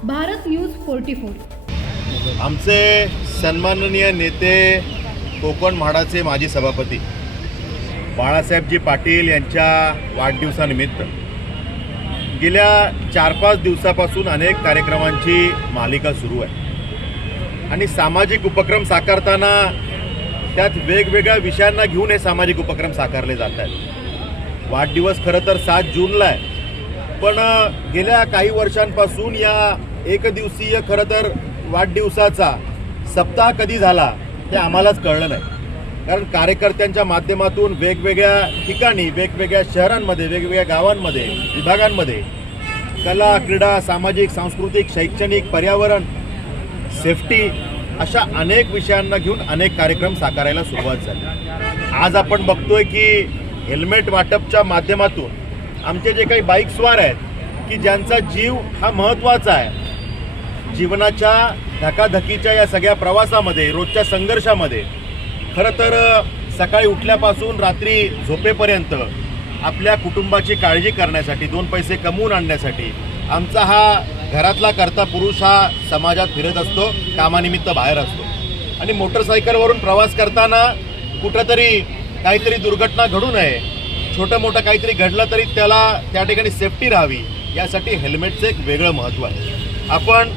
Bharat news 44। आमचे सन्माननीय नेते कोकण म्हाडाचे माजी सभापती बाळासाहेबजी पाटील यांच्या वाढदिवसानिमित्त गेल्या 4-5 दिवसापासून अनेक कार्यक्रमांची मालिका सुरू आहे आणि सामाजिक उपक्रम साकारताना त्यात वेगवेगळ्या विषयांना घेऊन हे सामाजिक उपक्रम साकारले जात आहेत। वाढदिवस खरं तर 7 जूनला आहे, पण गेल्या काही वर्षांपासून या एकदिवसीय खरं तर वाढदिवसाचा सप्ताह कधी झाला ते आम्हालाच कळलं नाही। कारण कार्यकर्त्यांच्या माध्यमातून वेगवेगळ्या ठिकाणी, वेगवेगळ्या शहरांमध्ये, वेगवेगळ्या गावांमध्ये, विभागांमध्ये कला, क्रीडा, सामाजिक, सांस्कृतिक, शैक्षणिक, पर्यावरण, सेफ्टी अशा अनेक विषयांना घेऊन अनेक कार्यक्रम साकारायला सुरुवात झाली। आज आपण बघतोय की हेल्मेट वाटपच्या माध्यमातून आमचे जे काही बाईक स्वार आहेत की ज्यांचा जीव हा महत्त्वाचा आहे, जीवनाच्या धकाधकीच्या या सगळ्या प्रवासामध्ये, रोजच्या संघर्षामध्ये खरं तर सकाळी उठल्यापासून रात्री झोपेपर्यंत आपल्या कुटुंबाची काळजी करण्यासाठी, 2 पैसे कमवून आणण्यासाठी आमचा हा घरातला कर्ता पुरुष हा समाजात फिरत असतो, कामानिमित्त बाहेर असतो आणि मोटरसायकलवरून प्रवास करताना कुठंतरी काहीतरी दुर्घटना घडू नये, छोटं मोठं काहीतरी घडलं तरी त्याला त्या ठिकाणी सेफ्टी राहावी, यासाठी हेल्मेटचं एक वेगळं महत्त्व आहे। आपण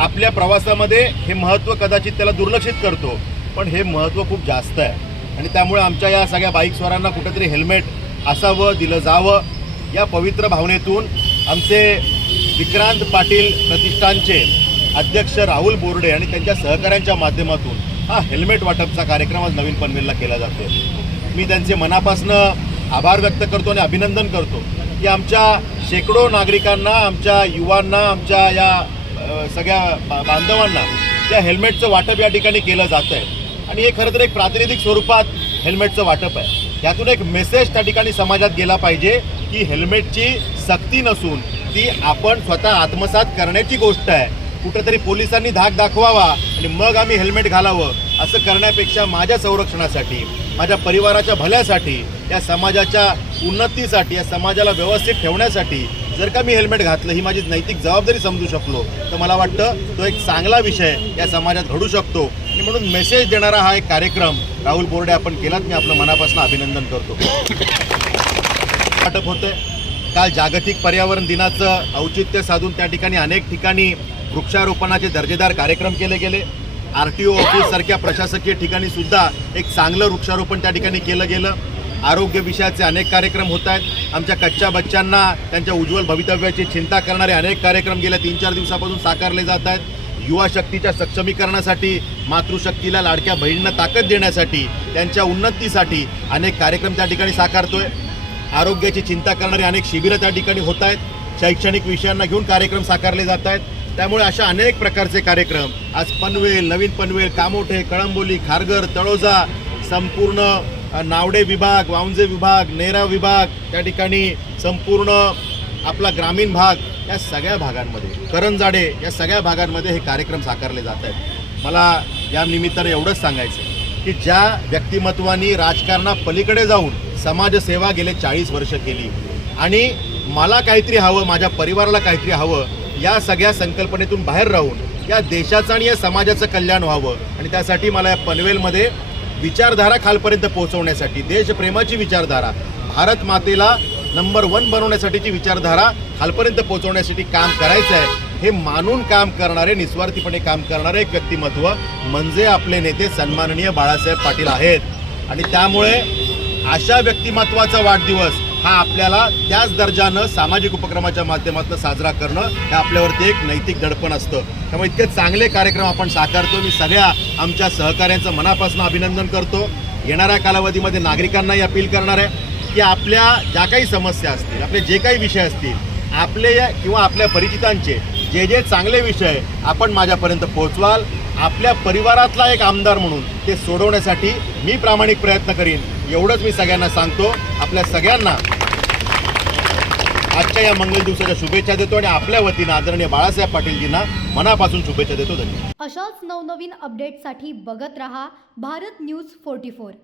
आपल्या प्रवासामध्ये हे महत्त्व कदाचित त्याला दुर्लक्षित करतो, पण हे महत्त्व खूप जास्त आहे आणि त्यामुळे आमच्या या सगळ्या बाईकस्वारांना कुठेतरी हेल्मेट असावं, दिलं जावं, या पवित्र भावनेतून आमचे विक्रांत पाटील प्रतिष्ठानचे अध्यक्ष राहुल बोर्डे आणि त्यांच्या सहकाऱ्यांच्या माध्यमातून हा हेल्मेट वाटपचा कार्यक्रम आज नवीन पनवेलला केला जातो। मी त्यांचे मनापासून आभार व्यक्त करतो आणि अभिनंदन करतो की आमच्या शेकडो नागरिकांना, आमच्या युवांना, आमच्या या सगळ्या बांधवांना त्या हेल्मेटचं वाटप या ठिकाणी केलं जातं आहे आणि हे खरं तर एक प्रातिनिधिक स्वरूपात हेल्मेटचं वाटप आहे। यातून एक मेसेज त्या ठिकाणी समाजात गेला पाहिजे की हेल्मेटची सक्ती नसून ती आपण स्वतः आत्मसात करण्याची गोष्ट आहे। कुठेतरी पोलिसांनी धाक दाखवावा आणि मग आम्ही हेल्मेट घालावं असं करण्यापेक्षा माझ्या संरक्षणासाठी, माझ्या परिवाराच्या भल्यासाठी, या समाजाच्या उन्नतीसाठी, या समाजाला व्यवस्थित ठेवण्यासाठी जर का मी हेल्मेट घातलं, ही माझी नैतिक जबाबदारी समजू शकलो तर मला वाटतं तो एक चांगला विषय या समाजात घडू शकतो आणि म्हणून मेसेज देणारा हा एक कार्यक्रम राहुल बोर्डे आपण केलात, मी आपलं मनापासून अभिनंदन करतो। वाटप होतं काल जागतिक पर्यावरण दिनाचं औचित्य साधून त्या ठिकाणी अनेक ठिकाणी वृक्षारोपणाचे दर्जेदार कार्यक्रम केले गेले। RTO ऑफिस सारख्या प्रशासकीय ठिकाणी सुद्धा एक चांगलं वृक्षारोपण त्या ठिकाणी केलं गेलं। आरोग्य विषयाचे अनेक कार्यक्रम होत आहेत। आमच्या कच्च्या बच्चांना त्यांच्या उज्ज्वल भवितव्याची चिंता करणारे अनेक कार्यक्रम गेल्या 3-4 दिवसापासून साकारले जात आहेत। युवा शक्तीच्या सक्षमीकरणासाठी, मातृशक्तीला, लाडक्या बहिणींना ताकद देण्यासाठी, त्यांच्या उन्नतीसाठी अनेक कार्यक्रम त्या ठिकाणी साकारतोय। आरोग्याची चिंता करणारे अनेक शिबिरं त्या ठिकाणी होत आहेत। शैक्षणिक विषयांना घेऊन कार्यक्रम साकारले जात आहेत। त्यामुळे अशा अनेक प्रकारचे कार्यक्रम आज पनवेल, नवीन पनवेल, कामोठे, कळंबोली, खारघर, तळोजा, संपूर्ण नावडे विभाग, वांजे विभाग, नेरा विभाग, त्या ठिकाणी संपूर्ण आपला ग्रामीण भाग, या सगळ्या भागांमध्ये, करंजाडे, या सगळ्या भागांमध्ये हे कार्यक्रम साकारले जात आहेत। मला या निमित्ताने एवढंच सांगायचं की ज्या व्यक्तिमत्वानी राजकारणापलीकडे जाऊन समाजसेवा गेले 40 वर्ष केली आणि मला काहीतरी हवं, माझ्या परिवाराला काहीतरी हवं, या सगळ्या संकल्पनेतून बाहेर राहून या देशाचं आणि या समाजाचं कल्याण व्हावं आणि त्यासाठी मला या पनवेलमध्ये विचारधारा खालपर्यंत पोहोचवण्यासाठी, देशप्रेमाची विचारधारा, भारत मातेला नंबर 1 बनवण्यासाठीची विचारधारा खालपर्यंत पोहोचवण्यासाठी काम करायचं आहे। हे मानून काम करणारे, निस्वार्थीपणे काम करणारे एक व्यक्तिमत्व म्हणजे आपले नेते सन्माननीय बाळासाहेब पाटील आहेत आणि त्यामुळे अशा व्यक्तिमत्वाचा वाढदिवस हा आपल्याला त्याच दर्जानं सामाजिक उपक्रमाच्या माध्यमातून साजरा करणं हे आपल्यावरती एक नैतिक दडपण असतं। त्यामुळे इतके चांगले कार्यक्रम आपण साकारतो। मी सगळ्या आमच्या सहकाऱ्यांचं मनापासून अभिनंदन करतो। येणाऱ्या कालावधीमध्ये नागरिकांनाही अपील करणार आहे की आपल्या ज्या काही समस्या असतील, आपले जे काही विषय असतील, आपले किंवा आपल्या परिचितांचे जे जे चांगले विषय आपण माझ्यापर्यंत पोहोचवाल, आपल्या परिवारातला एक आमदार म्हणून ते सोडवण्यासाठी मी प्रामाणिक प्रयत्न करीन, एवढंच मी सगळ्यांना सांगतो। आपल्या सगळ्यांना आजच्या या मंगल दिवसाच्या शुभेच्छा देतो आणि आपल्या वतीनं आदरणीय बाळासाहेब पाटीलजींना मनापासून शुभेच्छा देतो। धन्यवाद। अशाच नवनवीन अपडेटसाठी बघत रहा भारत न्यूज 44।